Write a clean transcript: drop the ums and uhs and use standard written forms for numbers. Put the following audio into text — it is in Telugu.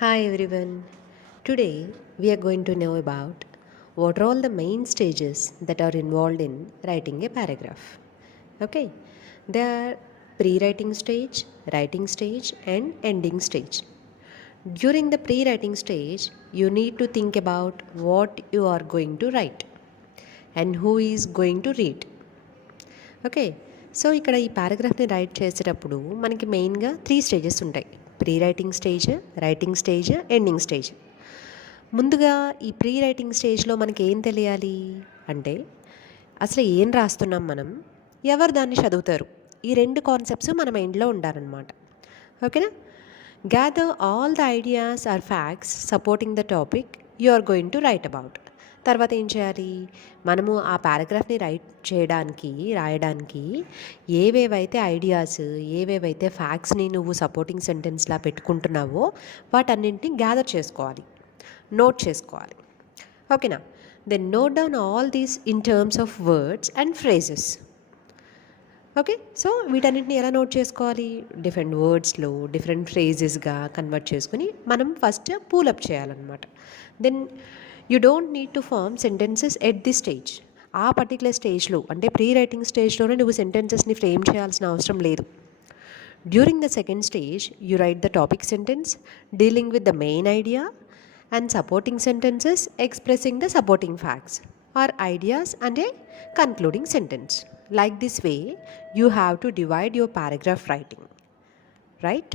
Hi everyone. Today we are going to know about what are all the main stages that are involved in writing a paragraph. Okay, there are pre-writing stage, writing stage, and ending stage. During the pre-writing stage, you need to think about what you are going to write and who is going to read. Okay, so ఇక్కడ ఈ పారాగ్రాఫ్ని రైట్ చేసేటప్పుడు మనకి మెయిన్గా 3 స్టేజెస్ ఉంటాయి. Pre writing stage, writing stage, ending stage. ముందుగా ఈ ప్రీ రైటింగ్ స్టేజ్లో మనకి ఏం తెలియాలి అంటే అసలు ఏం రాస్తున్నాం మనం, ఎవరు దాన్ని చదువుతారు, ఈ 2 కాన్సెప్ట్స్ మన మైండ్లో ఉండాలన్నమాట. ఓకేనా? Gather all the ideas or facts supporting the topic you are going to write about. తర్వాత ఏం చేయాలి, మనము ఆ పారాగ్రాఫ్ని రాయడానికి ఏవేవైతే ఐడియాస్, ఏవేవైతే ఫ్యాక్ట్స్ని నువ్వు సపోర్టింగ్ సెంటెన్స్లా పెట్టుకుంటున్నావో వాటన్నింటినీ గ్యాదర్ చేసుకోవాలి, నోట్ చేసుకోవాలి. ఓకేనా? Then note down all these in terms of words and phrases. Okay, so వీటన్నిటిని ఎలా నోట్ చేసుకోవాలి, డిఫరెంట్ వర్డ్స్లో డిఫరెంట్ ఫ్రేజెస్గా కన్వర్ట్ చేసుకుని మనం ఫస్ట్ పూలప్ చేయాలన్నమాట. Then you don't need to form sentences at the stage. ఆ పర్టికులర్ స్టేజ్లో అంటే ప్రీ రైటింగ్ స్టేజ్లోనే నువ్వు సెంటెన్సెస్ని ఫ్రేమ్ చేయాల్సిన అవసరం లేదు. During the second stage you right the topic sentence dealing with the main idea and supporting sentences expressing the supporting facts or ideas and a concluding sentence. Like this way, you have to divide your paragraph writing, right?